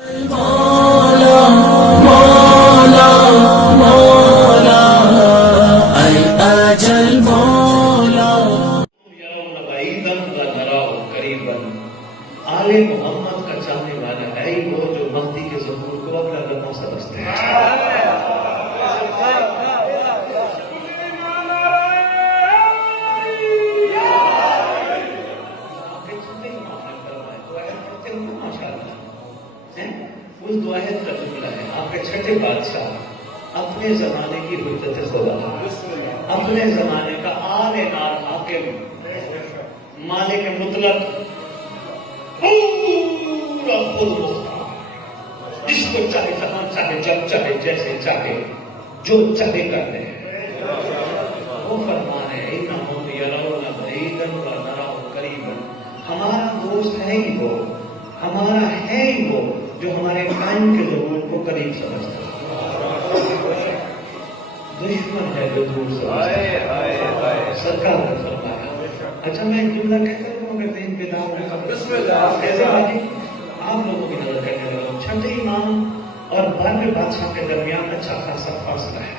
مولا مولا مولا اے اجل مولا يرون بعيدا ونراه قريبا. آل محمد کا چاہنے والا ہے وہ جو مہدی کے ظہور کو اپنا قدموں سمجھتے ہیں. اس دعائیں کا جملہ ہے آپ کے چھٹے بادشاہ اپنے زمانے کی حجت خدا، اپنے زمانے کا آل نار حاکم، مالک مطلق، پورا خود مختار، جس کو چاہے جہاں چاہے جب چاہے جیسے چاہے جو چاہے کرتے ہیں. وہ فرمان ہے انہم یرون بعیدا ونراہ قریبا. ہمارا دوست ہے ہی وہ، ہمارا ہے ہی وہ جو ہمارے قائم کے ظہور کو قریب سمجھتا ہے. دشمن ہے جو دور سمجھتا ہے. سرکار نے فرمایا. اچھا میں ایک جملہ کہتا ہوں اگر ذہن پہ داؤں گا کیسے بھائی آپ لوگوں کی نظر کرنے لگا. چھٹے امام اور 12ویں بادشاہ کے درمیان اچھا خاصا فاصلہ ہے.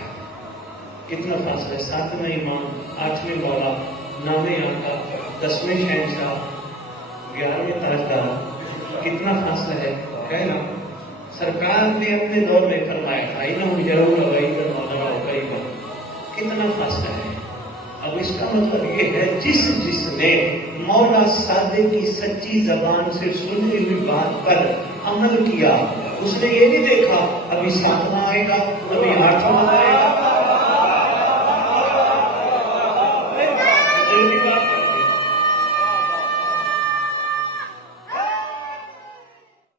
کتنا فاصلہ ہے؟ 7ویں امام، 8ویں مولا، 9ویں آقا، 10ویں شہنشاہ، 11ویں تاجدار. کتنا فاصلہ ہے؟ کہنا سرکار نے اپنے دور میں فرمایا تھا انہم یرون بعیدا ونراہ قریبا. کتنا فاصلہ ہے؟ اب اس کا مطلب یہ ہے جس نے مولا صادق کی سچی زبان سے سنی ہوئی بات پر عمل کیا اس نے یہ نہیں دیکھا ابھی 7واں آئے گا ابھی 8واں آئے گا